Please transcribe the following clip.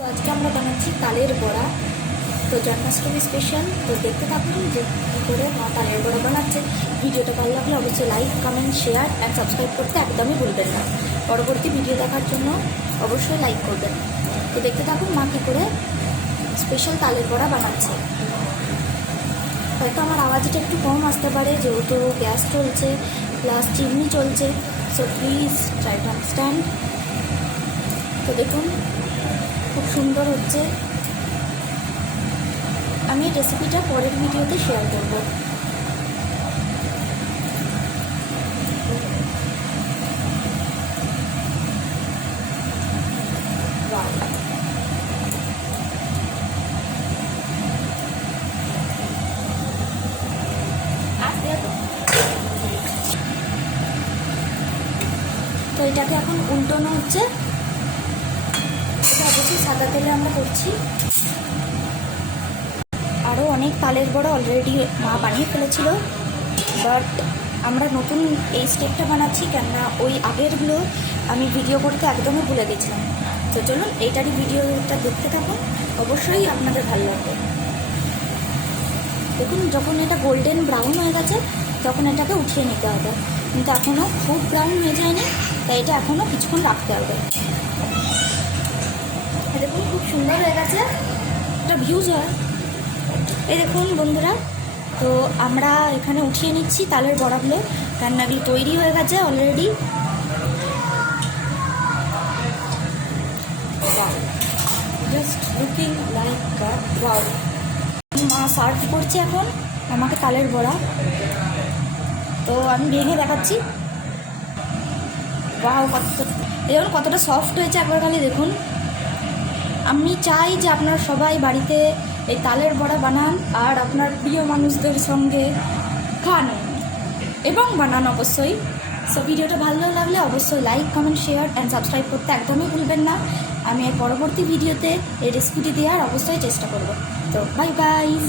তো আজকে আমরা বানাচ্ছি তালের বড়া। তো জন্মাষ্টমী স্পেশাল। তো দেখতে থাকুন যে কী করে মা তালের বড়া বানাচ্ছে। ভিডিওটা ভালো লাগলে অবশ্যই like, comment, share and subscribe করতে একদমই ভুলবেন না। পরবর্তী ভিডিও দেখার জন্য অবশ্যই লাইক করবেন। তো দেখতে থাকুন মা কী করে স্পেশাল তালের বড়া বানাচ্ছে। হয়তো আমার আওয়াজটা একটু কম আসতে পারে যেহেতু গ্যাস চলছে প্লাস চিমনি চলছে। So please try to understand. তো দেখুন খুব সুন্দর হচ্ছে। আমি রেসিপিটা পরের ভিডিওতে শেয়ার করব। তো এটাকে এখন উল্টানো হচ্ছে। এটা অবশ্যই সাদা তেলে আমরা করছি। আরও অনেক তালের বড়া অলরেডি মা বানিয়ে ফেলেছিল, বাট আমরা নতুন এই স্টেপটা বানাচ্ছি কেননা ওই আগেরগুলো আমি ভিডিও করতে একদমই ভুলে গেছিলাম। তো চলুন এইটারই ভিডিওটা দেখতে থাকুন, অবশ্যই আপনাদের ভালো লাগবে। দেখুন যখন এটা গোল্ডেন ব্রাউন হয়ে গেছে তখন এটাকে উঠিয়ে নিতে হবে, কিন্তু এখনও খুব ব্রাউন হয়ে যায়নি, তাই এটা এখনও কিছুক্ষণ রাখতে হবে। দেখুন খুব সুন্দর হয়ে গেছে, এটা ভিউজ হয়। এই দেখুন বন্ধুরা, তো আমরা এখানে উঠিয়ে নিচ্ছি তালের বড়াগুলো, রান্না তৈরি হয়ে গেছে already. Just looking like wow. মা সার্ভ করছে এখন আমাকে তালের বড়া, তো আমি ভেঙে দেখাচ্ছি। ওয়াও, দেখুন কতটা সফট হয়েছে, একবার খালি দেখুন। আমি চাই যে আপনারা সবাই বাড়িতে এই তালের বড়া বানান আর আপনার প্রিয় মানুষদের সঙ্গে খান এবং বানান অবশ্যই। সো ভিডিওটা ভালো লাগলে অবশ্যই like, comment, share and subscribe করতে একদমই ভুলবেন না। আমি পরবর্তী ভিডিওতে এই রেসিপিটি দেওয়ার অবশ্যই চেষ্টা করব। তো বাই গাইজ।